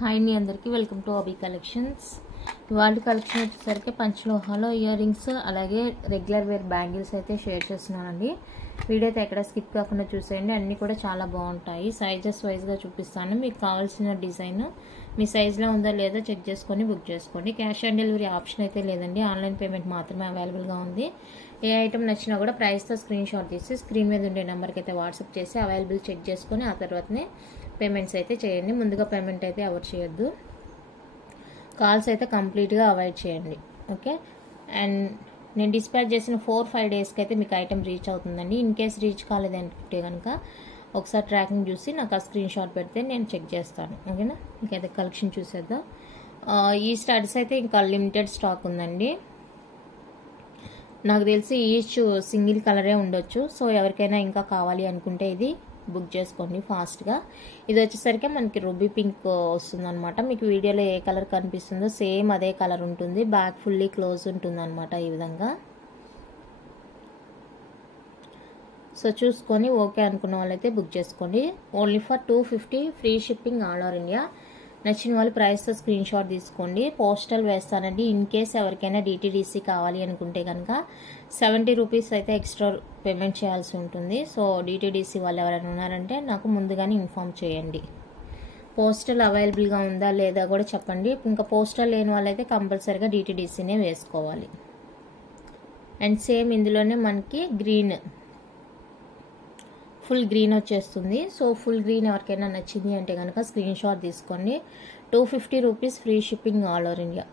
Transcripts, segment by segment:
Hi అండి అందరికీ welcome to అబీ collections. ఇవాళ కలెక్షన్ వచ్చేసరికి పంచలోహాలో ఇయర్ రింగ్స్ అలాగే రెగ్యులర్ వేర్ బ్యాంగిల్స్ అయితే షేర్ చేస్తున్నానండి. వీడియో అయితే ఎక్కడ స్కిప్ కాకుండా చూసేయండి. అన్నీ కూడా చాలా బాగుంటాయి. సైజెస్ వైజ్గా చూపిస్తాను. మీకు కావాల్సిన డిజైన్ మీ సైజులో ఉందా లేదా చెక్ చేసుకొని బుక్ చేసుకోండి. క్యాష్ ఆన్ డెలివరీ ఆప్షన్ అయితే లేదండి, ఆన్లైన్ పేమెంట్ మాత్రమే అవైలబుల్గా ఉంది. ఏ ఐటమ్ నచ్చినా కూడా ప్రైస్తో స్క్రీన్ షాట్ తీసి స్క్రీన్ మీద ఉండే నెంబర్కి అయితే వాట్సాప్ చేసి అవైలబుల్ చెక్ చేసుకొని ఆ తర్వాతనే పేమెంట్స్ అయితే చేయండి. ముందుగా పేమెంట్ అయితే అవాయిడ్ చేయొద్దు. కాల్స్ అయితే కంప్లీట్గా అవాయిడ్ చేయండి. ఓకే. అండ్ నేను డిస్పాచ్ చేసిన 4-5 డేస్కి అయితే మీకు ఐటమ్ రీచ్ అవుతుందండి. ఇన్ కేస్ రీచ్ కాలేదంటే కనుక ఒకసారి ట్రాకింగ్ చూసి నాకు ఆ స్క్రీన్ షాట్ పెడితే నేను చెక్ చేస్తాను. ఓకేనా. ఇంకైతే కలెక్షన్ చూసేద్దాం. ఈ స్టడ్స్ అయితే ఇంకా లిమిటెడ్ స్టాక్ ఉందండి. నాకు తెలిసి ఈచ్ సింగిల్ కలరే ఉండొచ్చు. సో ఎవరికైనా ఇంకా కావాలి అనుకుంటే ఇది బుక్ చేసుకోండి ఫాస్ట్గా. ఇది వచ్చేసరికి మనకి రూబీ పింక్ వస్తుంది అనమాట. మీకు వీడియోలో ఏ కలర్ కనిపిస్తుందో సేమ్ అదే కలర్ ఉంటుంది. బ్యాక్ ఫుల్లీ క్లోజ్ ఉంటుంది అనమాట ఈ విధంగా. సో చూసుకొని ఓకే అనుకున్న వాళ్ళైతే బుక్ చేసుకోండి. Only for 250 free shipping all over India. నచ్చిన వాళ్ళు ప్రైస్తో స్క్రీన్ షాట్ తీసుకోండి. పోస్టల్ వేస్తానండి. ఇన్ కేస్ ఎవరికైనా డిటిడిసి కావాలి అనుకుంటే కనుక 70 రూపీస్ అయితే ఎక్స్ట్రా పేమెంట్ చేయాల్సి ఉంటుంది. సో డిటిడిసి వాళ్ళు ఎవరైనా ఉన్నారంటే నాకు ముందుగానే ఇన్ఫామ్ చేయండి. పోస్టల్ అవైలబుల్గా ఉందా లేదా కూడా చెప్పండి. ఇంకా పోస్టల్ లేని వాళ్ళైతే కంపల్సరీగా డిటిడిసినే వేసుకోవాలి. అండ్ సేమ్ ఇందులోనే మనకి గ్రీన్ ఫుల్ గ్రీన్ వచ్చేస్తుంది. సో ఫుల్ గ్రీన్ ఎవరికైనా నచ్చింది అంటే కనుక స్క్రీన్ షాట్ తీసుకోండి. 250 rupees free shipping all over India.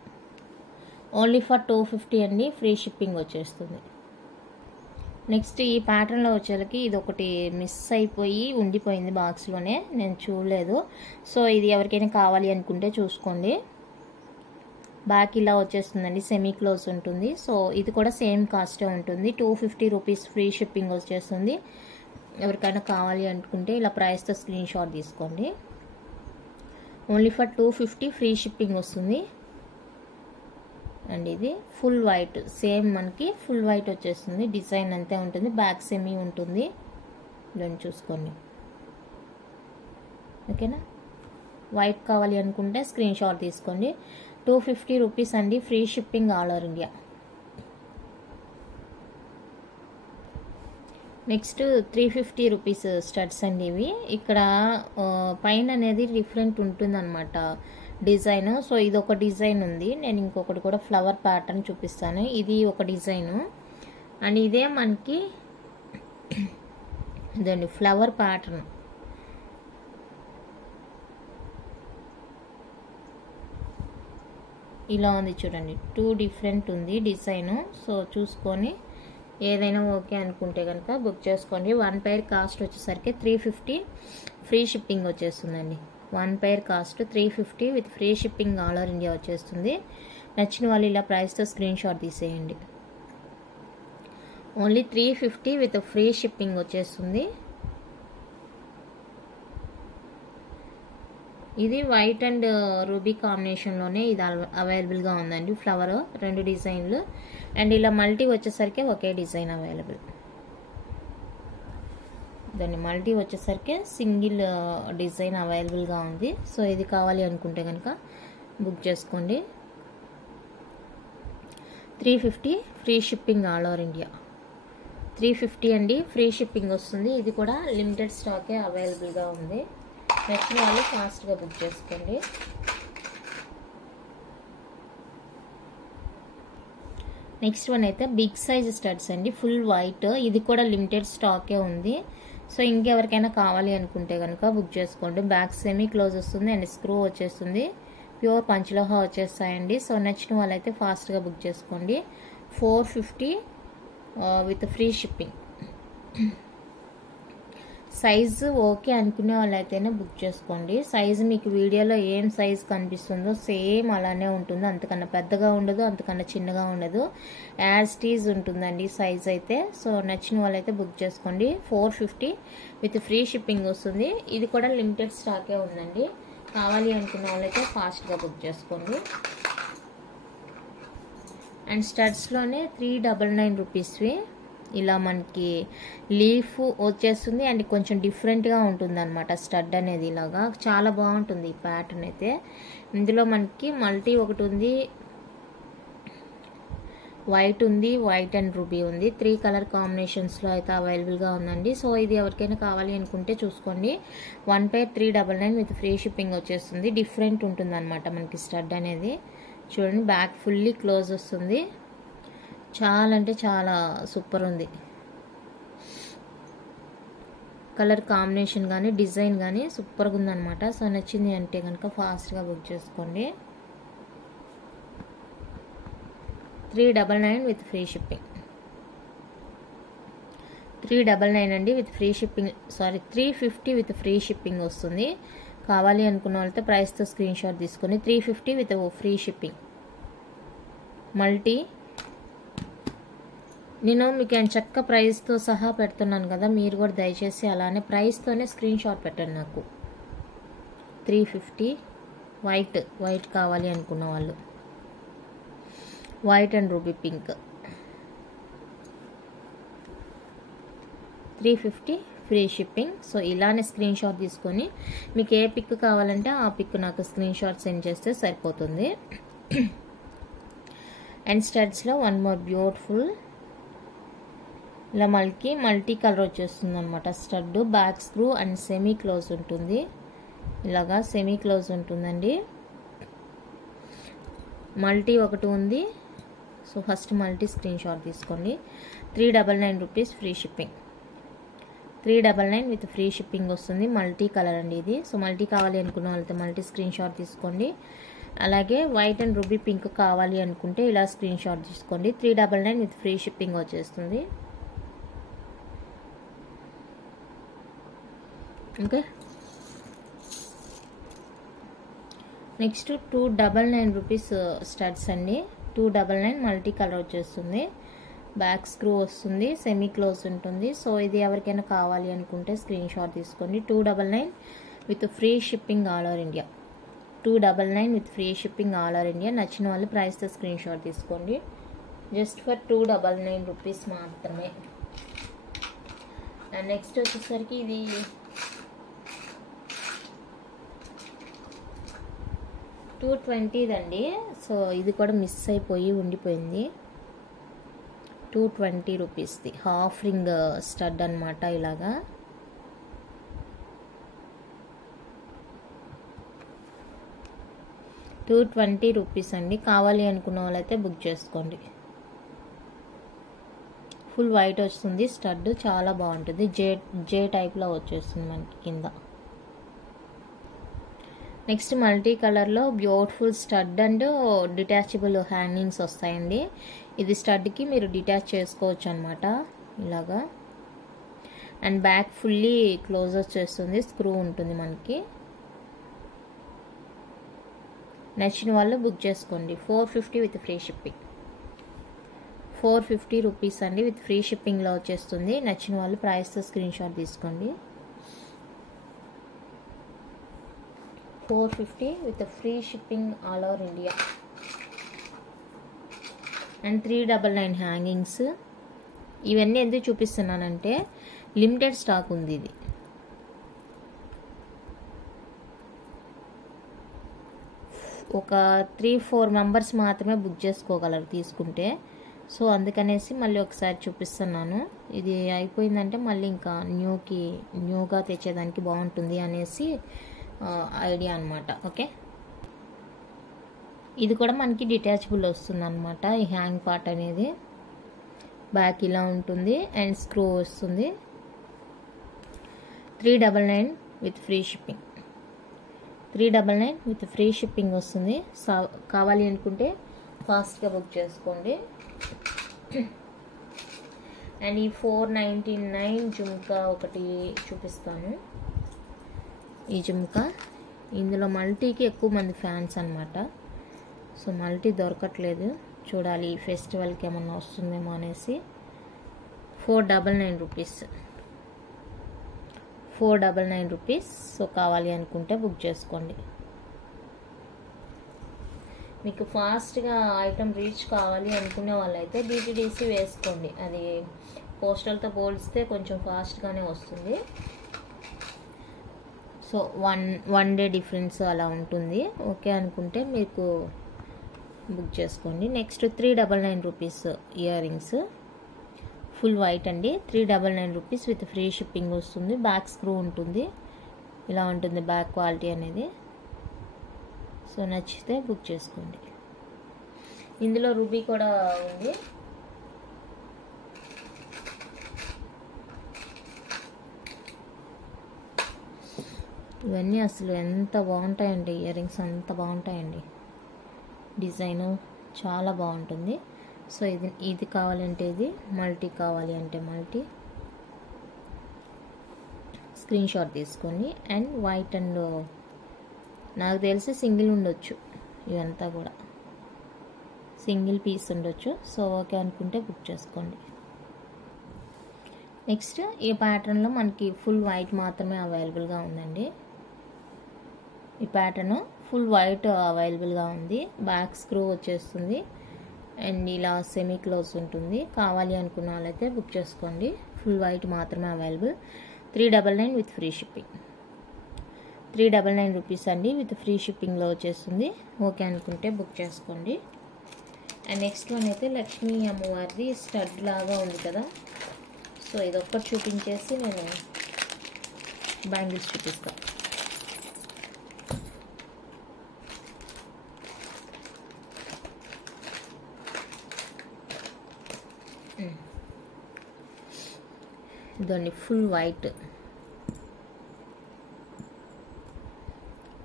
Only for 250 అండి, ఫ్రీ షిప్పింగ్ వచ్చేస్తుంది. నెక్స్ట్ ఈ ప్యాటర్న్లో వచ్చేసరికి ఇది ఒకటి మిస్ అయిపోయి ఉండిపోయింది బాక్స్లోనే, నేను చూడలేదు. సో ఇది ఎవరికైనా కావాలి అనుకుంటే చూసుకోండి. బ్యాక్ ఇలా వచ్చేస్తుందండి, సెమీ క్లోజ్ ఉంటుంది. సో ఇది కూడా సేమ్ కాస్టే ఉంటుంది. 250 రూపీస్ ఫ్రీ షిప్పింగ్ వచ్చేస్తుంది. ఎవరికైనా కావాలి అనుకుంటే ఇలా ప్రైస్తో స్క్రీన్ షాట్ తీసుకోండి. ఓన్లీ ఫర్ 250 ఫ్రీ షిప్పింగ్ వస్తుంది. అండ్ ఇది ఫుల్ వైట్, సేమ్ మనకి ఫుల్ వైట్ వచ్చేస్తుంది. డిజైన్ అంతే ఉంటుంది, బ్యాక్ సెమీ ఉంటుంది. దాన్ని చూసుకోండి. ఓకేనా. వైట్ కావాలి అనుకుంటే స్క్రీన్ షాట్ తీసుకోండి. 250 రూపీస్ అండి, free shipping all over India. Next 350 rupees studs అండి ఇవి. ఇక్కడ పైన అనేది డిఫరెంట్ ఉంటుంది అనమాట డిజైన్. సో ఇది ఒక డిజైన్ ఉంది. నేను ఇంకొకటి కూడా ఫ్లవర్ ప్యాటర్న్ చూపిస్తాను. ఇది ఒక డిజైను అండ్ ఇదే మనకి ఇదండి ఫ్లవర్ ప్యాటర్న్. ఇలా ఉంది చూడండి, 2 డిఫరెంట్ ఉంది డిజైను. సో చూసుకొని ఏదైనా ఓకే అనుకుంటే కనుక బుక్ చేసుకోండి. 1 పైర్ కాస్ట్ వచ్చేసరికి 350 ఫ్రీ షిప్పింగ్ వచ్చేస్తుందండి. 1 pair cost 350 with free shipping all over India వచ్చేస్తుంది. నచ్చిన వాళ్ళు ఇలా ప్రైస్తో స్క్రీన్ షాట్ తీసేయండి. ఓన్లీ 350 విత్ ఫ్రీ షిప్పింగ్ వచ్చేస్తుంది. ఇది వైట్ అండ్ రూబీ కాంబినేషన్లోనే ఇది అవైలబుల్గా ఉందండి. ఫ్లవర్ 2 డిజైన్లు అండ్ ఇలా మల్టీ వచ్చేసరికి ఒకే డిజైన్ అవైలబుల్. దాన్ని మల్టీ వచ్చేసరికి సింగిల్ డిజైన్ అవైలబుల్గా ఉంది. సో ఇది కావాలి అనుకుంటే కనుక బుక్ చేసుకోండి. 350 free shipping all over India. 350 అండి, ఫ్రీ షిప్పింగ్ వస్తుంది. ఇది కూడా లిమిటెడ్ స్టాకే అవైలబుల్గా ఉంది. నచ్చిన వాళ్ళు ఫాస్ట్గా బుక్ చేసుకోండి. నెక్స్ట్ వన్ అయితే బిగ్ సైజ్ స్టడ్స్ అండి, ఫుల్ వైట్. ఇది కూడా లిమిటెడ్ స్టాకే ఉంది. సో ఇంకెవరికైనా కావాలి అనుకుంటే కనుక బుక్ చేసుకోండి. బ్యాక్ సెమీ క్లోజ్ వస్తుంది అండ్ స్క్రూ వచ్చేస్తుంది. ప్యూర్ పంచలోహా వచ్చేస్తాయండి. సో నచ్చిన వాళ్ళైతే ఫాస్ట్గా బుక్ చేసుకోండి. 450 with free shipping. Size okay అనుకునే వాళ్ళైతేనే బుక్ చేసుకోండి. సైజు మీకు వీడియోలో ఏం సైజు కనిపిస్తుందో సేమ్ అలానే ఉంటుంది. అంతకన్నా పెద్దగా ఉండదు, అంతకన్నా చిన్నగా ఉండదు, యాజ్ టీజ్ ఉంటుందండి సైజ్ అయితే. సో నచ్చిన వాళ్ళైతే బుక్ చేసుకోండి. 450 విత్ ఫ్రీ షిప్పింగ్ వస్తుంది. ఇది కూడా లిమిటెడ్ స్టాకే ఉందండి. కావాలి అనుకున్న వాళ్ళైతే ఫాస్ట్గా బుక్ చేసుకోండి. అండ్ స్టడ్స్లోనే 399 రూపీస్వి ఇలా మనకి లీఫ్ వచ్చేస్తుంది అండ్ కొంచెం డిఫరెంట్గా ఉంటుంది అనమాట స్టడ్ అనేది. ఇలాగా చాలా బాగుంటుంది ఈ ప్యాటర్న్ అయితే. ఇందులో మనకి మల్టీ ఒకటి ఉంది, వైట్ ఉంది, వైట్ అండ్ రూబీ ఉంది. 3 కలర్ కాంబినేషన్స్లో అయితే అవైలబుల్గా ఉందండి. సో ఇది ఎవరికైనా కావాలి అనుకుంటే చూసుకోండి. 1 pair 399 విత్ ఫ్రీ షిప్పింగ్ వచ్చేస్తుంది. డిఫరెంట్ ఉంటుంది అనమాట మనకి స్టడ్ అనేది. చూడండి బ్యాక్ ఫుల్లీ క్లోజ్ వస్తుంది. చాలా అంటే చాలా సూపర్ ఉంది. కలర్ కాంబినేషన్ కానీ డిజైన్ కానీ సూపర్గా ఉందన్నమాట. సో నచ్చింది అంటే కనుక ఫాస్ట్గా బుక్ చేసుకోండి. 399 విత్ ఫ్రీ షిప్పింగ్. 399 అండి with free shipping, sorry 350 with free shipping వస్తుంది. కావాలి అనుకున్న వాళ్ళతో ప్రైస్తో స్క్రీన్ షాట్ తీసుకొని 350 విత్ ఫ్రీ షిప్పింగ్. మల్టీ నేను మీకు చక్క ప్రైస్తో సహా పెడుతున్నాను కదా, మీరు కూడా దయచేసి అలానే ప్రైస్తోనే స్క్రీన్ షాట్ పెట్టండి నాకు. 350 వైట్ కావాలి అనుకున్న వాళ్ళు, white and ruby pink. 350 free shipping. So ఇలానే స్క్రీన్ షాట్ తీసుకొని మీకు ఏ పిక్ కావాలంటే ఆ పిక్ నాకు స్క్రీన్ షాట్ సెండ్ చేస్తే సరిపోతుంది. అండ్ స్టడ్స్లో వన్ మోర్ బ్యూటిఫుల్ ఇలా మల్టీ కలర్ వచ్చేస్తుంది అనమాట. Stud back screw and semi close ఉంటుంది. ఇలాగా సెమీ క్లోజ్ ఉంటుందండి. మల్టీ ఒకటి ఉంది. So first multi screen shot తీసుకోండి. 399 rupees free shipping. 399 with free shipping వస్తుంది. మల్టీ కలర్ అండి ఇది. సో మల్టీ కావాలి అనుకున్న వాళ్ళతో మల్టీ స్క్రీన్ షాట్ తీసుకోండి. అలాగే వైట్ అండ్ రూబీ పింక్ కావాలి అనుకుంటే ఇలా స్క్రీన్ షాట్ తీసుకోండి. 399 విత్ ఫ్రీ షిప్పింగ్ వచ్చేస్తుంది. ఓకే, నెక్స్ట్ 299 రూపీస్ స్టడ్స్ అండి. 299 మల్టీ కలర్ వచ్చేస్తుంది. బ్యాక్ స్క్రూ వస్తుంది, సెమీ క్లోజ్ ఉంటుంది. సో ఇది ఎవరికైనా కావాలి అనుకుంటే స్క్రీన్ షాట్ తీసుకోండి. 299 with free shipping all over India. 299 with free shipping all over India. నచ్చిన వాళ్ళు ప్రైస్తో స్క్రీన్ షాట్ తీసుకోండి. జస్ట్ ఫర్ 299 రూపీస్ మాత్రమే. అండ్ నెక్స్ట్ వచ్చేసరికి ఇది $220 అండి. సో ఇది కూడా మిస్ అయిపోయి ఉండిపోయింది. 220 రూపీస్ది హాఫ్ రింగ్ స్టడ్ అనమాట. ఇలాగా $220 అండి. కావాలి అనుకున్న వాళ్ళైతే బుక్ చేసుకోండి. ఫుల్ వైట్ వస్తుంది స్టడ్, చాలా బాగుంటుంది. జే టైప్లో వచ్చేస్తుంది మనకి కింద. నెక్స్ట్ మల్టీ కలర్లో beautiful stud and detachable hangings వస్తాయండి. ఇది స్టడ్కి మీరు డిటాచ్ చేసుకోవచ్చు అనమాట ఇలాగా. అండ్ బ్యాక్ ఫుల్లీ క్లోజ్ వచ్చేస్తుంది, స్క్రూ ఉంటుంది మనకి. నచ్చిన వాళ్ళు బుక్ చేసుకోండి. 450 విత్ ఫ్రీ షిప్పింగ్. 450 రూపీస్ అండి విత్ ఫ్రీ షిప్పింగ్లో వచ్చేస్తుంది. నచ్చిన వాళ్ళు ప్రైస్తో స్క్రీన్ షాట్ తీసుకోండి. 450 with free shipping all over India. And 399 hangings. ఇవన్నీ ఎందుకు చూపిస్తున్నానంటే లిమిటెడ్ స్టాక్ ఉంది. ఇది ఒక 3-4 మెంబర్స్ మాత్రమే బుక్ చేసుకోగలరు తీసుకుంటే. సో అందుకనేసి మళ్ళీ ఒకసారి చూపిస్తున్నాను. ఇది అయిపోయిందంటే మళ్ళీ ఇంకా న్యూగా తెచ్చేదానికి బాగుంటుంది అనేసి ఐడియా అనమాట. ఓకే, ఇది కూడా మనకి డిటాచబుల్ వస్తుంది అనమాట. ఈ హ్యాంగ్ పార్ట్ అనేది బ్యాక్ ఇలా ఉంటుంది అండ్ స్క్రూ వస్తుంది. 399 with free shipping. 399 with free shipping వస్తుంది. కావాలి అనుకుంటే ఫాస్ట్గా బుక్ చేసుకోండి. అండ్ ఈ 499 జుమ్కా ఒకటి చూపిస్తాను. ఈ జుమ్కా ఇందులో మల్టీకి ఎక్కువ మంది ఫ్యాన్స్ అనమాట. సో మల్టీ దొరకట్లేదు, చూడాలి ఈ ఫెస్టివల్కి ఏమన్నా వస్తుందేమో అనేసి. 499 రూపీస్. 499 రూపీస్. సో కావాలి అనుకుంటే బుక్ చేసుకోండి. మీకు ఫాస్ట్గా ఐటమ్ రీచ్ కావాలి అనుకునే వాళ్ళైతే డిటిడిసి వేసుకోండి. అది పోస్టల్తో పోలిస్తే కొంచెం ఫాస్ట్గానే వస్తుంది. సో వన్ డే డిఫరెన్స్ అలా ఉంటుంది. ఓకే అనుకుంటే మీకు బుక్ చేసుకోండి. Next 399 rupees ear rings, full white అండి. 399 రూపీస్ విత్ ఫ్రీ షిప్పింగ్ వస్తుంది. బ్యాక్ స్క్రూ ఉంటుంది, ఇలా ఉంటుంది బ్యాక్ క్వాలిటీ అనేది. సో నచ్చితే బుక్ చేసుకోండి. ఇందులో రూబీ కూడా ఉంది. ఇవన్నీ అసలు ఎంత బాగుంటాయండి, ఇయర్ రింగ్స్ అంత బాగుంటాయండి. డిజైన్ చాలా బాగుంటుంది. సో ఇది కావాలంటే ఇది, మల్టీ కావాలి అంటే మల్టీ. స్క్రీన్ షాట్ తీసుకోండి. అండ్ వైట్ అండ్ నాకు తెలిసి సింగిల్ ఉండొచ్చు, ఇదంతా కూడా సింగిల్ పీస్ ఉండొచ్చు. సో ఓకే అనుకుంటే బుక్ చేసుకోండి. నెక్స్ట్ ఈ ప్యాటర్న్లో మనకి ఫుల్ వైట్ మాత్రమే అవైలబుల్గా ఉందండి. ఈ ప్యాటర్న్ ఫుల్ వైట్ అవైలబుల్గా ఉంది. బ్యాక్ స్క్రూ వచ్చేస్తుంది అండ్ ఇలా సెమీ క్లోజ్ ఉంటుంది. కావాలి అనుకున్న వాళ్ళైతే బుక్ చేసుకోండి. ఫుల్ వైట్ మాత్రమే available. 399 with free shipping. 399 rupees అండి, విత్ ఫ్రీ షిప్పింగ్లో వచ్చేస్తుంది. ఓకే అనుకుంటే బుక్ చేసుకోండి. అండ్ నెక్స్ట్ వన్ అయితే లక్ష్మీ అమ్మవారిది స్టడ్ లాగా ఉంది కదా. సో ఇదొక్కటి చూపించేసి నేను బ్యాంగిల్స్ చూపిస్తాను. ఇదండి ఫుల్ వైట్.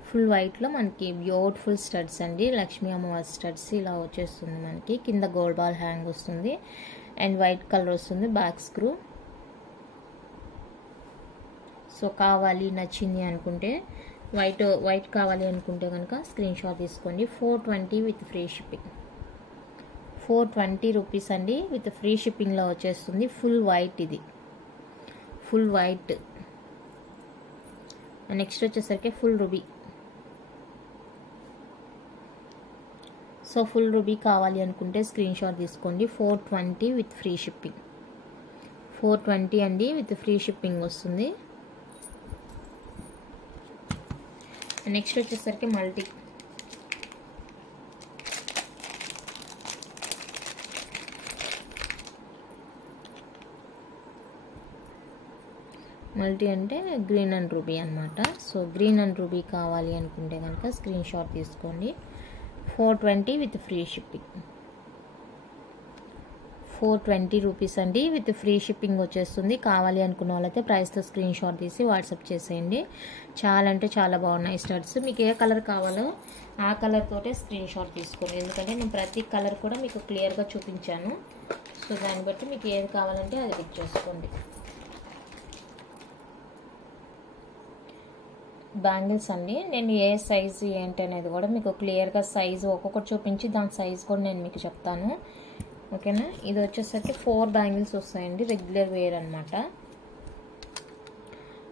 ఫుల్ వైట్లో మనకి బ్యూటిఫుల్ స్టడ్స్ అండి, లక్ష్మీ అమ్మవారి స్టడ్స్ ఇలా వచ్చేస్తుంది. మనకి కింద గోల్డ్ బాల్ హ్యాంగ్ వస్తుంది అండ్ వైట్ కలర్ వస్తుంది బ్యాక్ స్క్రూ. సో కావాలి నచ్చింది అనుకుంటే వైట్ కావాలి అనుకుంటే కనుక స్క్రీన్ షాట్ తీసుకోండి. 420 విత్ ఫ్రీ షిప్పింగ్. 420 రూపీస్ అండి, విత్ ఫ్రీ షిప్పింగ్లో వచ్చేస్తుంది. ఫుల్ వైట్, ఇది ఫుల్ వైట్. నెక్స్ట్ వచ్చేసరికి full ruby. So full ruby కావాలి అనుకుంటే స్క్రీన్ షాట్ తీసుకోండి. 420 విత్ ఫ్రీ షిప్పింగ్. 420 అండి, విత్ ఫ్రీ షిప్పింగ్ వస్తుంది. నెక్స్ట్ వచ్చేసరికి మల్టీ. మల్టీ అంటే గ్రీన్ అండ్ రూబీ అనమాట. సో గ్రీన్ అండ్ రూబీ కావాలి అనుకుంటే కనుక స్క్రీన్ షాట్ తీసుకోండి. 420 విత్ ఫ్రీ షిప్పింగ్. 420 రూపీస్ అండి, విత్ ఫ్రీ షిప్పింగ్ వచ్చేస్తుంది. కావాలి అనుకున్న వాళ్ళైతే ప్రైస్తో స్క్రీన్ షాట్ తీసి వాట్సాప్ చేసేయండి. చాలా అంటే చాలా బాగున్నాయి స్టడ్స్. మీకు ఏ కలర్ కావాలో ఆ కలర్ తోటే స్క్రీన్ షాట్ తీసుకోండి. ఎందుకంటే నేను ప్రతి కలర్ కూడా మీకు క్లియర్గా చూపించాను. సో దాన్ని బట్టి మీకు ఏది కావాలంటే అది పిక్ చేసుకోండి. బ్యాంగిల్స్ అండి, నేను ఏ సైజు ఏంటి అనేది కూడా మీకు క్లియర్గా సైజు ఒక్కొక్కటి చూపించి దాని సైజు కూడా నేను మీకు చెప్తాను. ఓకేనా. ఇది వచ్చేసరికి 4 బ్యాంగిల్స్ వస్తాయండి, రెగ్యులర్ వేర్ అనమాట.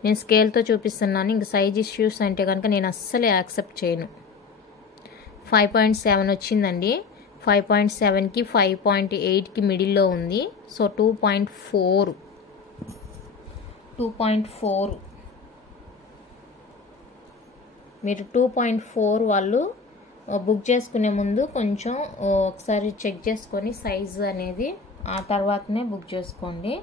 నేను స్కేల్తో చూపిస్తున్నాను. ఇంక సైజ్ ఇష్యూస్ అంటే కనుక నేను అస్సలు యాక్సెప్ట్ చేయను. 5.7 వచ్చిందండి. 5.7కి 5.8కి మిడిల్లో ఉంది. సో 2.4 మీరు 2.4 వాళ్ళు బుక్ చేసుకునే ముందు కొంచెం ఒకసారి చెక్ చేసుకొని సైజు అనేది ఆ తర్వాతనే బుక్ చేసుకోండి.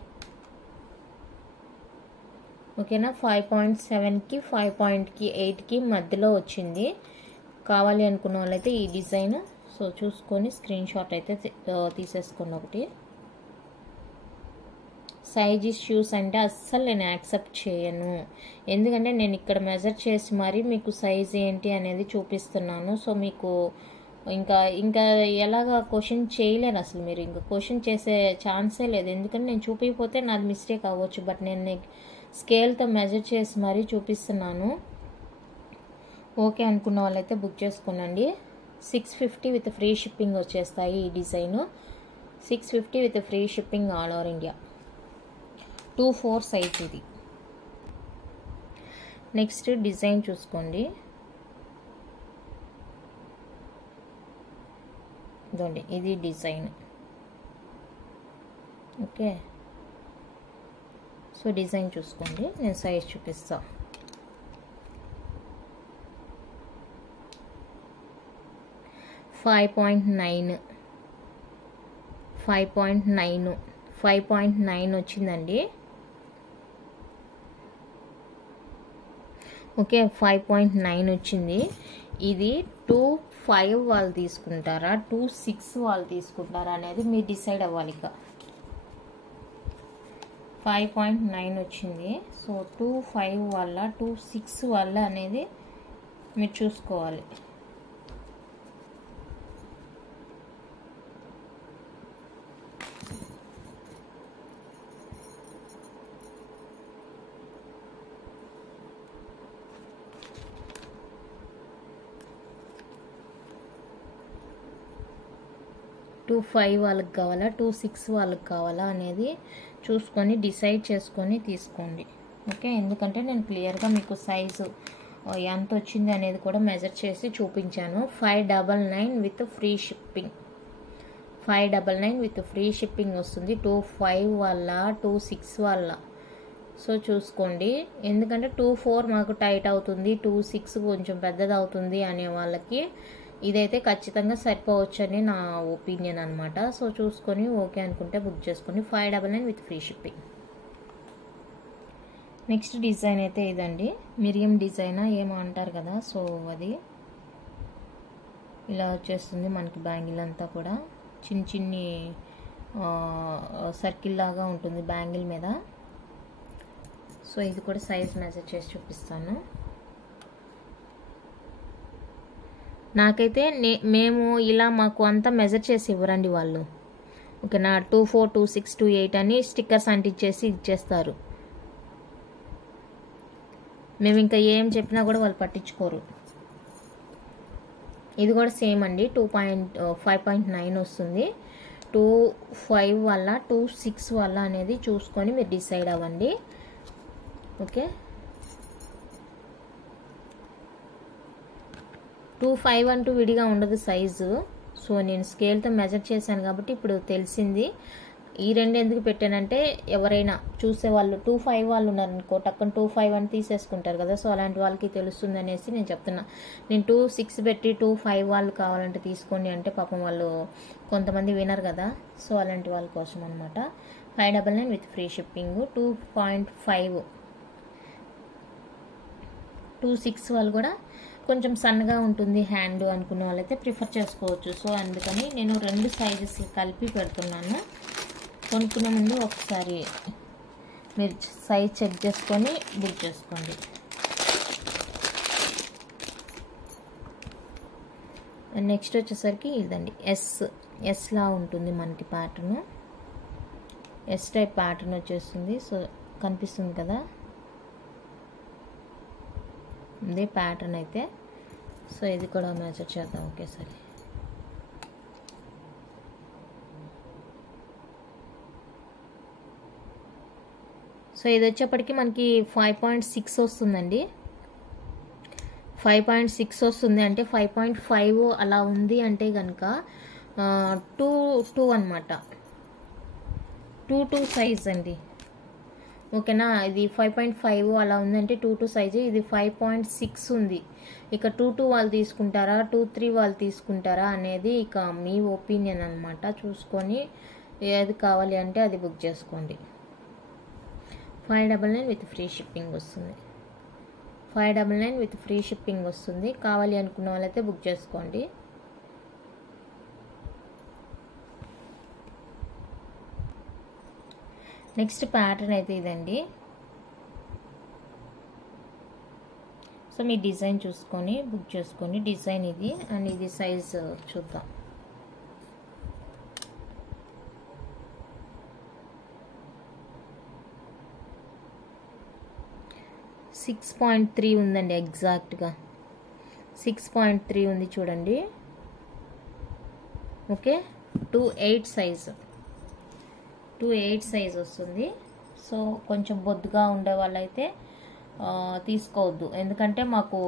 ఓకేనా. 5.7కి 5.8కి మధ్యలో వచ్చింది. కావాలి అనుకున్న వాళ్ళైతే ఈ డిజైన్ సో చూసుకొని స్క్రీన్ షాట్ అయితే తీసేసుకోండి. ఒకటి సైజ్ ఇష్యూస్ అంటే అస్సలు నేను యాక్సెప్ట్ చేయను. ఎందుకంటే నేను ఇక్కడ మెజర్ చేసి మరి మీకు సైజ్ ఏంటి అనేది చూపిస్తున్నాను. సో మీకు ఇంకా ఎలాగా క్వశ్చన్ చేయలేను అసలు. మీరు ఇంకా క్వశ్చన్ చేసే ఛాన్సే లేదు. ఎందుకంటే నేను చూపించకపోతే నాది మిస్టేక్ అవ్వచ్చు. బట్ నేను స్కేల్తో మెజర్ చేసి మరీ చూపిస్తున్నాను. ఓకే అనుకున్న వాళ్ళైతే బుక్ చేసుకోనండి. 650 విత్ ఫ్రీ షిప్పింగ్ వచ్చేస్తాయి ఈ design. 650 with free shipping all over India. 2/4 size ఇది. నెక్స్ట్ డిజైన్ చూసుకోండి. ఇదండి ఇది డిజైన్. ఓకే, సో డిజైన్ చూసుకోండి, నేను సైజ్ చూపిస్తా. 5.9 వచ్చిందండి. ఓకే, 5.9 వచ్చింది. ఇది 2.5 వాళ్ళు తీసుకుంటారా 2.6 వాళ్ళు తీసుకుంటారా అనేది మీరు డిసైడ్ అవ్వాలి. ఇక 5.9 వచ్చింది. సో 2.5 వాళ్ళ 2.6 వాళ్ళ అనేది మీరు చూసుకోవాలి. టూ 5 వాళ్ళకి కావాలా 2.6 వాళ్ళకి కావాలా అనేది చూసుకొని డిసైడ్ చేసుకొని తీసుకోండి. ఓకే, ఎందుకంటే నేను క్లియర్గా మీకు సైజు ఎంత వచ్చింది అనేది కూడా మెజర్ చేసి చూపించాను. 599 with free shipping. 599 with free shipping వస్తుంది. 2.5 వాళ్ళ 2.6 వాళ్ళ. సో చూసుకోండి, ఎందుకంటే 2.4 మాకు టైట్ అవుతుంది, 2.6 కొంచెం పెద్దది అవుతుంది అనే వాళ్ళకి ఇదైతే ఖచ్చితంగా సరిపోవచ్చు అని నా ఒపీనియన్ అనమాట. సో చూసుకొని ఓకే అనుకుంటే బుక్ చేసుకొని 599 with free shipping. Next design అయితే ఇదండి, మిరియం డిజైన్ ఏమో అంటారు కదా. సో అది ఇలా వచ్చేస్తుంది మనకి. బ్యాంగిల్ అంతా కూడా చిన్ని సర్కిల్ లాగా ఉంటుంది బ్యాంగిల్ మీద. సో ఇది కూడా సైజ్ మెజర్ చేసి చూపిస్తాను. నాకైతే మేము ఇలా మాకు అంతా మెజర్ చేసి ఇవ్వరండి వాళ్ళు. ఓకేనా, 2.4, 2.6, 2.8 అని స్టిక్కర్స్ అంటించేసి ఇచ్చేస్తారు. మేము ఇంకా ఏం చెప్పినా కూడా వాళ్ళు పట్టించుకోరు. ఇది కూడా సేమ్ అండి, 5.9 వస్తుంది. 2.5 వల్ల 2.6 వల్ల అనేది చూసుకొని మీరు డిసైడ్ అవ్వండి. ఓకే, 2.5 అంటూ విడిగా ఉండదు సైజు. సో నేను స్కేల్తో మెజర్ చేశాను కాబట్టి ఇప్పుడు తెలిసింది. ఈ రెండు ఎందుకు పెట్టానంటే ఎవరైనా చూసేవాళ్ళు 2.5 వాళ్ళు ఉన్నారనుకో, టక్కన 2.5 అని తీసేసుకుంటారు కదా. సో అలాంటి వాళ్ళకి తెలుస్తుంది అనేసి నేను చెప్తున్నా. నేను 2.6 పెట్టి 2.5 వాళ్ళు కావాలంటే తీసుకోండి అంటే పాపం వాళ్ళు కొంతమంది వినరు కదా. సో అలాంటి వాళ్ళ కోసం అనమాట. 599 విత్ ఫ్రీ షిప్పింగ్. 2.5 2.6 వాళ్ళు కూడా కొంచెం సన్నగా ఉంటుంది హ్యాండ్ అనుకునే వాళ్ళైతే ప్రిఫర్ చేసుకోవచ్చు. సో అందుకని నేను రెండు సైజెస్ కలిపి పెడుతున్నాను. కొనుక్కునే ముందు ఒకసారి మీరు సైజ్ చెక్ చేసుకొని బుక్ చేసుకోండి. నెక్స్ట్ వచ్చేసరికి ఇదండి, ఎస్లా ఉంటుంది మనకి ప్యాటర్న్. ఎస్ టైప్ ప్యాటర్న్ వచ్చేస్తుంది. సో కనిపిస్తుంది కదా ఇదే ప్యాటర్న్ అయితే. సో ఇది కూడా మెజర్ చేద్దాం ఒకేసారి. సో ఇది వచ్చేప్పటికి మనకి 5.6 వస్తుందండి. 5.6 వస్తుంది అంటే 5.5 అలా ఉంది అంటే కనుక 2 అనమాట. 2 సైజ్ అండి. ఓకేనా, ఇది 5.5 అలా ఉందంటే 2 సైజు. ఇది 5.6 ఉంది. ఇక 2 వాళ్ళు తీసుకుంటారా 2.3 వాళ్ళు తీసుకుంటారా అనేది ఇక మీ ఒపీనియన్ అనమాట. చూసుకొని ఏది కావాలి అంటే అది బుక్ చేసుకోండి. 599 విత్ ఫ్రీ షిప్పింగ్ వస్తుంది. 599 విత్ ఫ్రీ షిప్పింగ్ వస్తుంది. కావాలి అనుకున్న వాళ్ళైతే బుక్ చేసుకోండి. నెక్స్ట్ ప్యాటర్న్ అయితే ఇదండి. సో మీ డిజైన్ చూసుకొని బుక్ చేసుకొని, డిజైన్ ఇది అండ్ ఇది సైజ్ చూద్దాం. సిక్స్ 6.3 ఉందండి, ఎగ్జాక్ట్గా 6.3 ఉంది చూడండి. ఓకే, 2.8 సైజు, 2.8 సైజ్ వస్తుంది. సో కొంచెం బొద్దుగా ఉండే వాళ్ళైతే తీసుకోవద్దు, ఎందుకంటే మాకు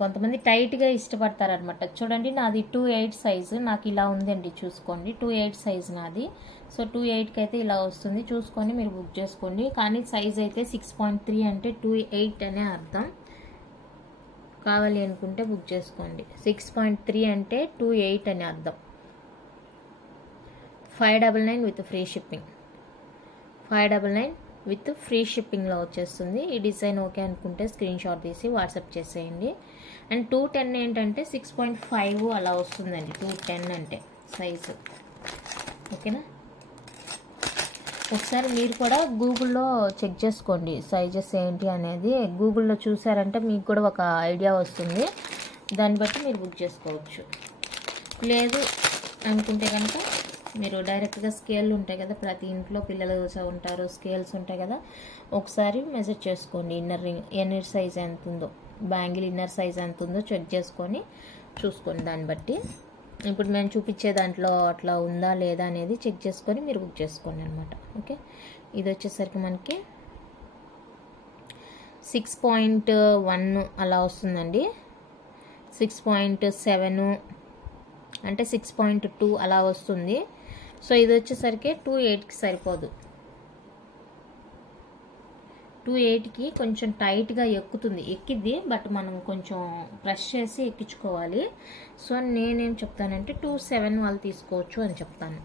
కొంతమంది టైట్గా ఇష్టపడతారనమాట. చూడండి నాది 2/8 సైజు, నాకు ఇలా ఉందండి చూసుకోండి. 2/8 సైజు నాది. సో 2/8కి అయితే ఇలా వస్తుంది, చూసుకొని మీరు బుక్ చేసుకోండి. కానీ సైజ్ అయితే 6.3 అంటే 2/8 అనే అర్థం. కావాలి అనుకుంటే బుక్ చేసుకోండి. 6.3 అంటే 2/8 అని అర్థం. 599 with free shipping. 599 with free షిప్పింగ్లో వచ్చేస్తుంది. ఈ డిజైన్ ఓకే అనుకుంటే స్క్రీన్ షాట్ తీసి వాట్సాప్ చేసేయండి. అండ్ 210 ఏంటంటే 6.5 అలా వస్తుందండి. 210 అంటే సైజు. ఓకేనా? ఒకసారి మీరు కూడా గూగుల్లో చెక్ చేసుకోండి సైజెస్ ఏంటి అనేది. గూగుల్లో చూసారంటే మీకు కూడా ఒక ఐడియా వస్తుంది. దాన్ని బట్టి మీరు బుక్ చేసుకోవచ్చు. లేదు అనుకుంటే కనుక మీరు డైరెక్ట్గా స్కేల్ ఉంటాయి కదా, ప్రతి ఇంట్లో పిల్లలు ఉంటారు, స్కేల్స్ ఉంటాయి కదా, ఒకసారి మెజర్ చేసుకోండి. ఇన్నర్ సైజ్ ఎంత ఉందో, బ్యాంగిల్ ఇన్నర్ సైజ్ ఎంత ఉందో చెక్ చేసుకొని చూసుకోండి. దాన్ని బట్టి ఇప్పుడు మేము చూపించే దాంట్లో అట్లా ఉందా లేదా అనేది చెక్ చేసుకొని మీరు బుక్ చేసుకోండి అనమాట. ఓకే, ఇది వచ్చేసరికి మనకి 6.1 అలా వస్తుందండి. 6.7 అంటే 6.2 అలా వస్తుంది. సో ఇది వచ్చేసరికి 2/8కి సరిపోదు. 2/8కి కొంచెం టైట్గా ఎక్కిద్ది, బట్ మనం కొంచెం ప్రెస్ చేసి ఎక్కించుకోవాలి. సో నేనేం చెప్తానంటే 2.7 వాళ్ళు తీసుకోవచ్చు అని చెప్తాను.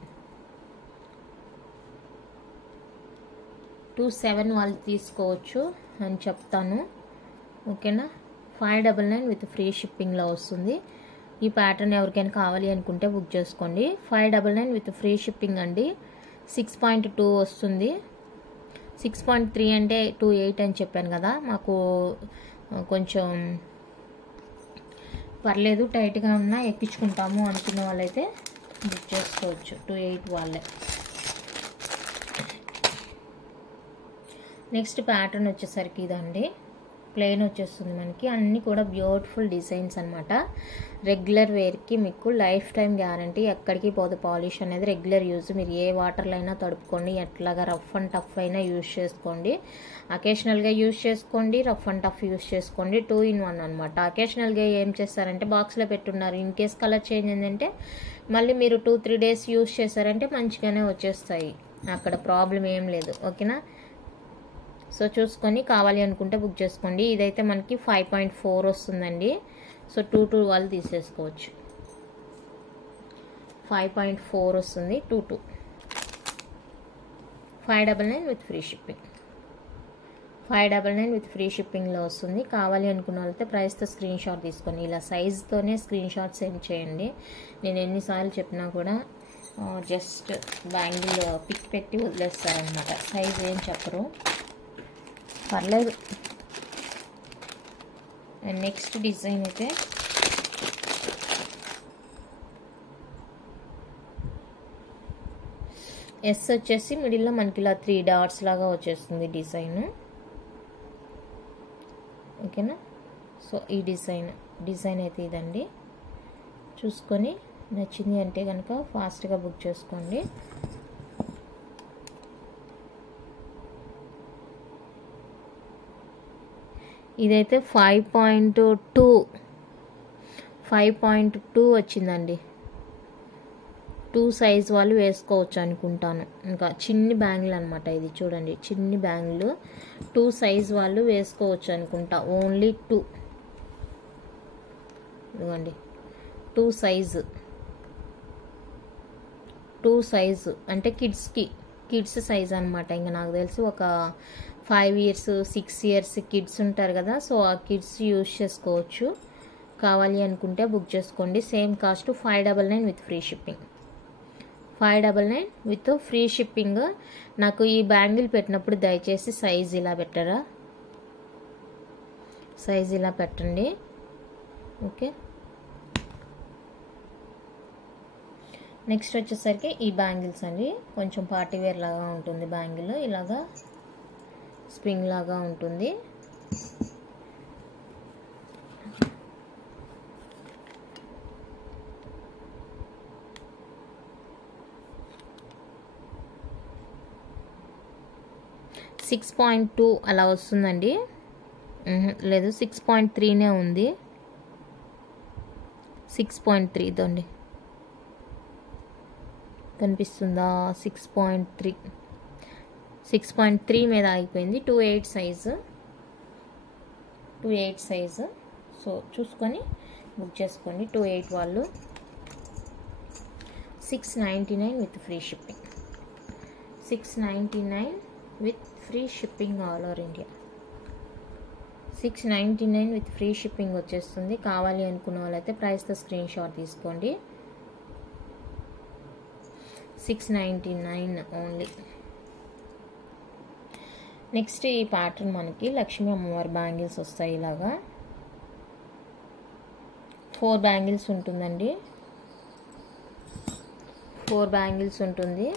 2.7 వాళ్ళు తీసుకోవచ్చు అని చెప్తాను. ఓకేనా? 599 విత్ ఫ్రీ షిప్పింగ్లో వస్తుంది. ఈ ప్యాటర్న్ ఎవరికైనా కావాలి అనుకుంటే బుక్ చేసుకోండి. 599 విత్ ఫ్రీ షిప్పింగ్ అండి. 6.2 వస్తుంది. 6.3 అంటే 2/8 అని చెప్పాను కదా, మాకు కొంచెం పర్లేదు టైట్గా ఉన్నా ఎక్కించుకుంటాము అనుకున్న వాళ్ళైతే బుక్ చేసుకోవచ్చు. 2/8 వాళ్ళే. నెక్స్ట్ ప్యాటర్న్ వచ్చేసరికి ఇదండి. ప్లెయిన్ వచ్చేస్తుంది మనకి. అన్నీ కూడా బ్యూటిఫుల్ డిజైన్స్ అనమాట. రెగ్యులర్ వేర్కి మీకు లైఫ్ టైం గ్యారంటీ, ఎక్కడికి పోదు. పాలిష్ అనేది రెగ్యులర్ యూజ్, మీరు ఏ వాటర్లో అయినా తడుపుకోండి, ఎట్లాగా రఫ్ అండ్ టఫ్ అయినా యూజ్ చేసుకోండి. అకేషనల్గా యూజ్ చేసుకోండి, రఫ్ అండ్ టఫ్ యూజ్ చేసుకోండి. 2 in 1 అనమాట. అకేషనల్గా ఏం చేస్తారంటే బాక్స్లో పెట్టున్నారు, ఇన్ కేస్ కలర్ చేంజ్ అయిందంటే మళ్ళీ మీరు 2-3 days యూజ్ చేశారంటే మంచిగానే వచ్చేస్తాయి, అక్కడ ప్రాబ్లం ఏం లేదు. ఓకేనా? సో చూసుకొని కావాలి అనుకుంటే బుక్ చేసుకోండి. ఇదైతే మనకి 5.4 వస్తుందండి. సో 2 వాళ్ళు తీసేసుకోవచ్చు. 5.4 వస్తుంది. 2 599 with free shipping. 599 with free షిప్పింగ్లో వస్తుంది. కావాలి అనుకున్న వాళ్ళైతే ప్రైస్తో స్క్రీన్ షాట్ తీసుకొని ఇలా సైజ్తోనే స్క్రీన్ షాట్ సెండ్ చేయండి. నేను ఎన్నిసార్లు చెప్పినా కూడా జస్ట్ బ్యాంగిల్ పిక్ పెట్టి వదిలేస్తారనమాట, సైజ్ ఏం చెప్పరు. పర్లేదు. అండ్ నెక్స్ట్ డిజైన్ అయితే ఎస్ వచ్చేసి మిడిల్లో మనకి ఇలా 3 dots లాగా వచ్చేస్తుంది డిజైన్. ఓకేనా? సో ఈ డిజైన్ అయితే ఇదండి. చూసుకొని నచ్చింది అంటే కనుక ఫాస్ట్గా బుక్ చేసుకోండి. ఇదైతే 5.2 వచ్చిందండి. 2 సైజ్ వాళ్ళు వేసుకోవచ్చు అనుకుంటాను. ఇంకా చిన్ని బ్యాంగిల్ అనమాట ఇది. చూడండి చిన్ని బ్యాంగిల్, 2 సైజ్ వాళ్ళు వేసుకోవచ్చు అనుకుంటా. ఓన్లీ 2. ఇదిగోండి 2 సైజు అంటే కిడ్స్ సైజ్ అనమాట. ఇంకా నాకు తెలిసి ఒక 5 years 6 years కిడ్స్ ఉంటారు కదా, సో ఆ కిడ్స్ యూజ్ చేసుకోవచ్చు. కావాలి అనుకుంటే బుక్ చేసుకోండి. Same cost 599 with free shipping. 599 with free shipping. నాకు ఈ బ్యాంగిల్ పెట్టినప్పుడు దయచేసి సైజ్ ఇలా పెట్టరా, సైజ్ ఇలా పెట్టండి. ఓకే, నెక్స్ట్ వచ్చేసరికి ఈ బ్యాంగిల్స్ అండి. కొంచెం పార్టీ వేర్ లాగా ఉంటుంది బ్యాంగిల్, ఇలాగా స్ప్రింగ్ లాగా ఉంటుంది. $6.2 అలా వస్తుందండి. లేదు 6.3నే ఉంది. 6.3 ఇదండి, కనిపిస్తుందా? 6.3 6.3 మీద ఆగిపోయింది. 28 సైజు, 28 సైజు. సో చూసుకొని బుక్ చేసుకోండి. 28 వాళ్ళు 699 with free shipping. 699 with free shipping all over India. 699 with free shipping వచ్చేస్తుంది. కావాలి అనుకున్న వాళ్ళైతే ప్రైస్తో స్క్రీన్ షాట్ తీసుకోండి. 699 ఓన్లీ. నెక్స్ట్ ఈ ప్యాటర్న్ మనకి లక్ష్మీ అమ్మవారి బ్యాంగిల్స్ వస్తాయి. ఇలాగా 4 బ్యాంగిల్స్ ఉంటుందండి, 4 బ్యాంగిల్స్ ఉంటుంది.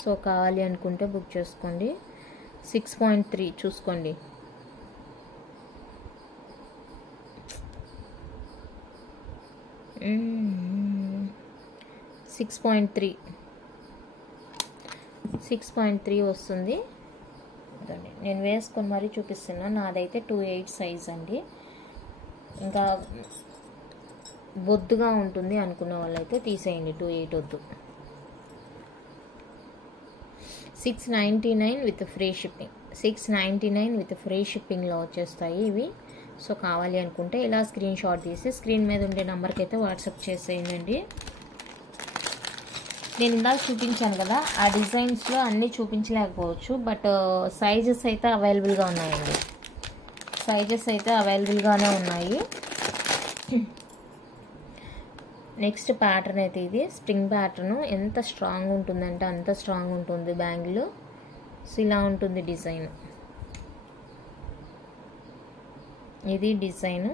సో కావాలి అనుకుంటే బుక్ చేసుకోండి. 6.3 చూసుకోండి. సిక్స్ పాయింట్ త్రీ వస్తుంది. నేను వేసుకొని మరీ చూపిస్తున్నాను. నాదైతే 28 సైజ్ అండి. ఇంకా బొద్దుగా ఉంటుంది అనుకున్న వాళ్ళైతే తీసేయండి, 28 వద్దు. 699 with free shipping. 699 with free షిప్పింగ్లో వచ్చేస్తాయి ఇవి. సో కావాలి అనుకుంటే ఇలా స్క్రీన్ షాట్ తీసి స్క్రీన్ మీద ఉండే నెంబర్కి అయితే వాట్సాప్ చేసేయండి. నేను ఇందాక చూపించాను కదా, ఆ డిజైన్స్లో అన్నీ చూపించలేకపోవచ్చు, బట్ సైజెస్ అయితే అవైలబుల్గా ఉన్నాయండి. సైజెస్ అయితే అవైలబుల్గానే ఉన్నాయి. నెక్స్ట్ ప్యాటర్న్ అయితే ఇది స్ప్రింగ్ ప్యాటర్న్. ఎంత స్ట్రాంగ్ ఉంటుందంటే అంత స్ట్రాంగ్ ఉంటుంది బ్యాంగిల్. సో ఇలా ఉంటుంది డిజైన్. ఇది డిజైన్.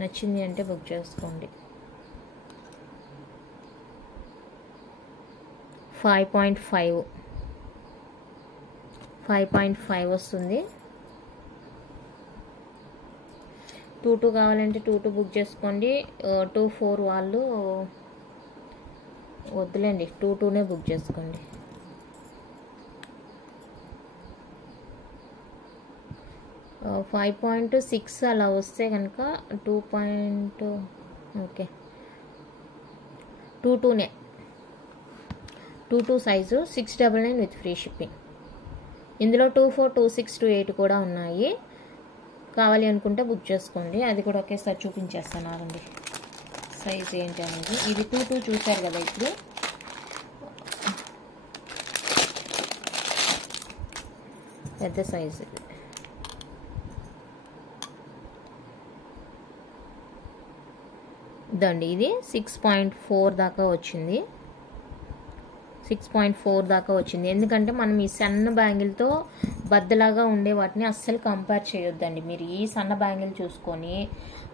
నచ్చింది అంటే బుక్ చేసుకోండి. 5.5 వస్తుంది. 2 కావాలంటే 2 బుక్ చేసుకోండి. 2-4 వాళ్ళు వద్దులేండి, 2నే బుక్ చేసుకోండి. ఆ 5.6 అలా వస్తే కనుక 2. ఓకే, 2నే 2 సైజు 699 విత్ ఫ్రీ షిప్పింగ్. ఇందులో 24, 26, 28 కూడా ఉన్నాయి. కావాలి అనుకుంటే బుక్ చేసుకోండి. అది కూడా ఒకేసారి చూపించేస్తాను ఆగండి సైజ్ ఏంటి అనేది. ఇది 2 చూసారు కదా, ఇప్పుడు పెద్ద సైజు. ఇదండి, ఇది 6.4 దాకా వచ్చింది. 6.4 దాకా వచ్చింది. ఎందుకంటే మనం ఈ సన్న బ్యాంగిల్తో బద్దలాగా ఉండే వాటిని అస్సలు కంపేర్ చేయొద్దండి. మీరు ఈ సన్న బ్యాంగిల్ చూసుకొని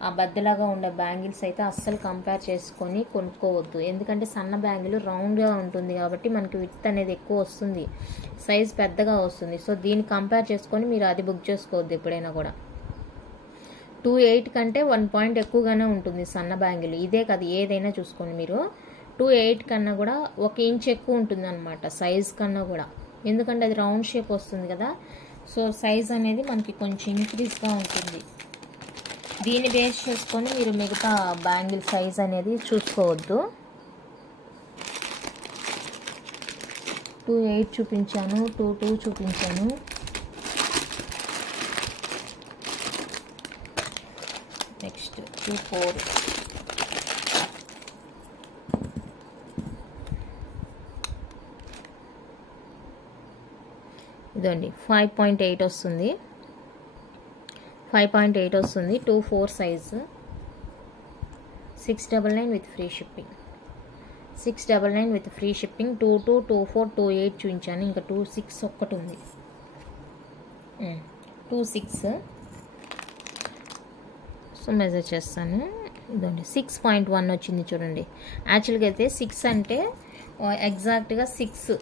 ఆ బద్దలాగా ఉండే బ్యాంగిల్స్ అయితే అస్సలు కంపేర్ చేసుకొని కొనుక్కోవద్దు. ఎందుకంటే సన్న బ్యాంగిల్ రౌండ్గా ఉంటుంది కాబట్టి మనకి విడ్త్ అనేది ఎక్కువ వస్తుంది, సైజ్ పెద్దగా వస్తుంది. సో దీన్ని కంపేర్ చేసుకొని మీరు అది బుక్ చేసుకోవద్దు ఎప్పుడైనా కూడా. 28 కంటే 1 పాయింట్ ఎక్కువగానే ఉంటుంది సన్న బ్యాంగిల్. ఇదే కాదు, ఏదైనా చూసుకోండి మీరు. 28 కన్నా కూడా 1 ఇంచ్ ఎక్కువ ఉంటుంది అనమాట సైజ్ కన్నా కూడా. ఎందుకంటే అది రౌండ్ షేప్ వస్తుంది కదా, సో సైజ్ అనేది మనకి కొంచెం ఇంక్రీజ్గా ఉంటుంది. దీన్ని బేస్ చేసుకొని మీరు మిగతా బ్యాంగిల్ సైజ్ అనేది చూసుకోవద్దు. 28 చూపించాను, 22 చూపించాను. నెక్స్ట్ 24. ఇదండి 5.8 వస్తుంది. 5.8 వస్తుంది. 24 size. 699 with free shipping. 699 with free shipping. 22, 24, 28 చూపించాను. ఇంకా 26 ఒక్కటి ఉంది. 26. సో మెజర్ చేస్తాను. ఇదండి 6.1 వచ్చింది చూడండి. యాక్చువల్గా అయితే 6 అంటే ఎగ్జాక్ట్గా 6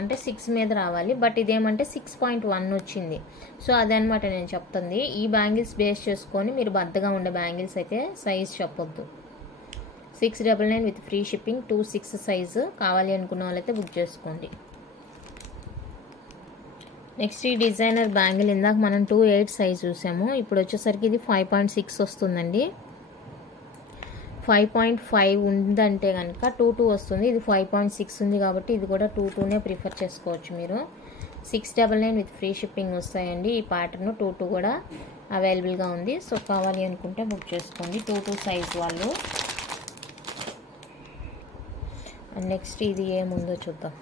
అంటే 6 మీద రావాలి, బట్ ఇదేమంటే 6.1 వచ్చింది. సో అదనమాట నేను చెప్తుంది. ఈ బ్యాంగిల్స్ బేస్ చేసుకొని మీరు బద్దగా ఉండే బ్యాంగిల్స్ అయితే సైజ్ చెప్పొద్దు. 699 విత్ ఫ్రీ షిప్పింగ్. 26 సైజు. కావాలి అనుకున్న వాళ్ళైతే బుక్ చేసుకోండి. నెక్స్ట్ ఈ డిజైనర్ బ్యాంగిల్ ఇందాక మనం 28 సైజ్ చూసాము. ఇప్పుడు వచ్చేసరికి ఇది 5.6 వస్తుందండి. 5.5 ఉందంటే కనుక 2 వస్తుంది. ఇది 5.6 ఉంది కాబట్టి ఇది కూడా 2నే ప్రిఫర్ చేసుకోవచ్చు మీరు. 699 విత్ ఫ్రీ షిప్పింగ్ వస్తాయండి. ఈ ప్యాటర్న్ 2 కూడా అవైలబుల్గా ఉంది. సో కావాలి అనుకుంటే బుక్ చేసుకోండి 2 సైజ్ వాళ్ళు. నెక్స్ట్ ఇది ఏముందో చూద్దాం.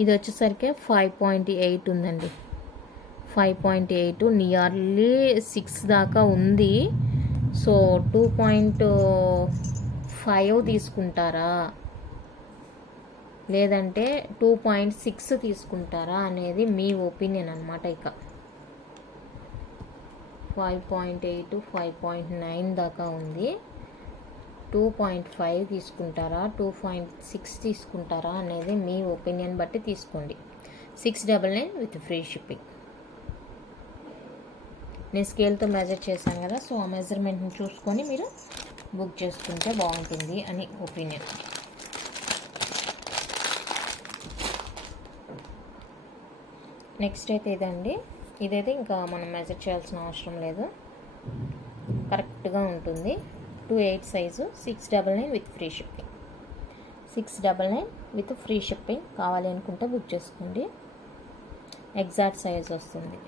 ఇది వచ్చేసరికి 5.8 ఉందండి. 5.8 నియర్లీ 6 దాకా ఉంది. సో 2.5 తీసుకుంటారా లేదంటే 2.6 తీసుకుంటారా అనేది మీ ఒపీనియన్ అనమాట. ఇక 5.8 5.9 దాకా ఉంది. 2.5 తీసుకుంటారా 2.6 తీసుకుంటారా అనేది మీ ఒపీనియన్ బట్టి తీసుకోండి. 699 విత్ ఫ్రీ షిప్పింగ్. నేను స్కేల్తో మెజర్ చేశాను కదా, సో ఆ మెజర్మెంట్ని చూసుకొని మీరు బుక్ చేసుకుంటే బాగుంటుంది అని ఒపీనియన్. నెక్స్ట్ అయితే ఇదండి. ఇదైతే ఇంకా మనం మెజర్ చేయాల్సిన అవసరం లేదు, కరెక్ట్గా ఉంటుంది. 2.8 size 699 with free shipping. 699 with free shipping కావాలి అనుకుంటే బుక్ చేసుకోండి. ఎగ్జాక్ట్ సైజ్ వస్తుంది.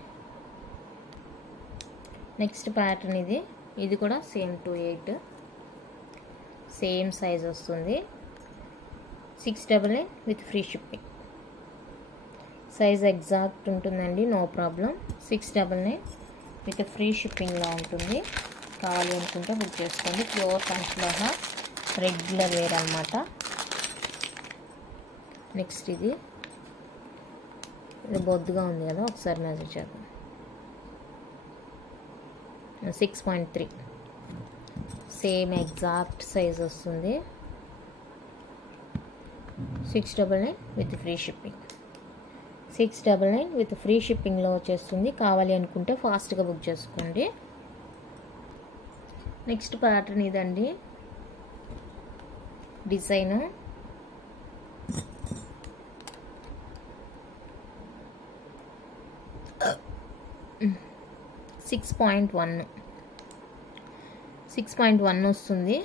నెక్స్ట్ ప్యాటర్న్ ఇది కూడా సేమ్ 2.8 సేమ్ సైజ్ వస్తుంది. 699 with free shipping. Size exact ఉంటుందండి, నో ప్రాబ్లం. 699 విత్ ఫ్రీ షిప్పింగ్లో ఉంటుంది. కావాలి అనుకుంటే బుక్ చేసుకోండి. ప్యూర్ కంచిలోహ రెగ్యులర్ వేర్ అనమాట. నెక్స్ట్ ఇది బొద్దుగా ఉంది కదా, ఒకసారి మెజర్ చేద్దాం. 6.3 సేమ్ ఎగ్జాక్ట్ సైజ్ వస్తుంది. 699 with free shipping. 699 with free షిప్పింగ్లో వచ్చేస్తుంది. కావాలి అనుకుంటే ఫాస్ట్గా బుక్ చేసుకోండి. నెక్స్ట్ ప్యాటర్న్ ఇదండి. డిజైన్ 6.1 వస్తుంది.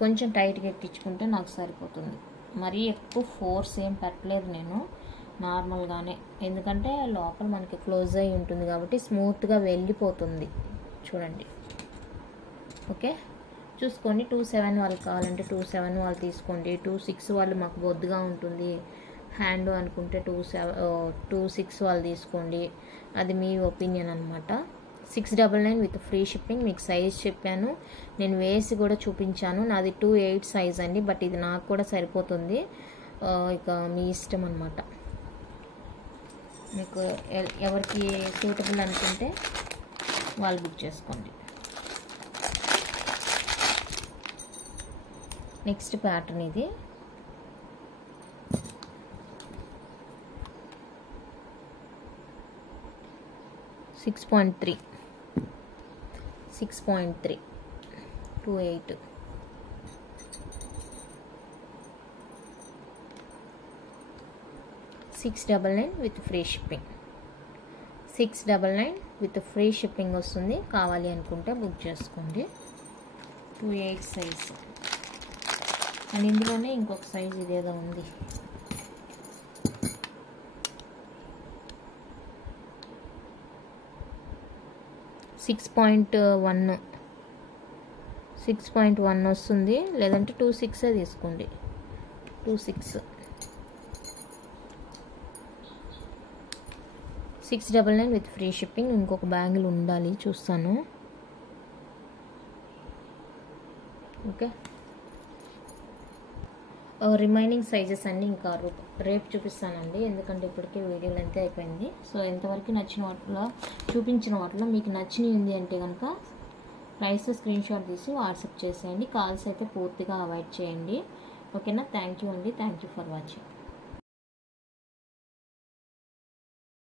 కొంచెం టైట్గా ఎక్కించుకుంటే నాకు సరిపోతుంది. మరీ ఎక్కువ ఫోర్స్ ఏం పెట్టలేదు నేను, నార్మల్గానే. ఎందుకంటే లోపల మనకి క్లోజ్ అయి ఉంటుంది కాబట్టి స్మూత్గా వెళ్ళిపోతుంది. చూడండి, ఓకే చూసుకోండి. 2.7 వాళ్ళు కావాలంటే 2.7 వాళ్ళు తీసుకోండి. 2.6 వాళ్ళు మాకు బొద్దుగా ఉంటుంది హ్యాండ్ అనుకుంటే 2.6 వాళ్ళు తీసుకోండి. అది మీ ఒపీనియన్ అనమాట. 699 విత్ ఫ్రీ షిప్పింగ్. మీకు సైజ్ చెప్పాను, నేను వేసి కూడా చూపించాను. నాది 2.8 సైజ్ అండి, బట్ ఇది నాకు కూడా సరిపోతుంది. ఇక మీ ఇష్టం అనమాట. మీకు ఎవరికి సూటబుల్ అనుకుంటే వాళ్ళు బుక్ చేసుకోండి. నెక్స్ట్ ప్యాటర్న్ ఇది. Six point three 2.8 699 with free shipping. 699 with free shipping వస్తుంది. కావాలి అనుకుంటే బుక్ చేసుకోండి. 2.8 సైజ్. అండ్ ఇందులోనే ఇంకొక సైజ్ ఇదేదో ఉంది. సిక్స్ పాయింట్ వన్ వస్తుంది, లేదంటే 2.6 తీసుకోండి. 2.6 699 విత్ ఫ్రీ షిప్పింగ్. ఇంకొక బ్యాంగిల్ ఉండాలి, చూస్తాను. ఓకే, రిమైనింగ్ సైజెస్ అన్నీ ఇంకా రేపు చూపిస్తానండి, ఎందుకంటే ఇప్పటికే వీడియో లెంత్ అయిపోయింది. సో ఎంతవరకు నచ్చిన వాటిలో చూపించిన వాటిలో మీకు నచ్చినది అంటే కనుక ప్రైస్ స్క్రీన్ షాట్ తీసి వాట్సాప్ చేసేయండి. కాల్స్ అయితే పూర్తిగా అవాయిడ్ చేయండి. ఓకేనా? థ్యాంక్ యూ అండి. Thank you for watching.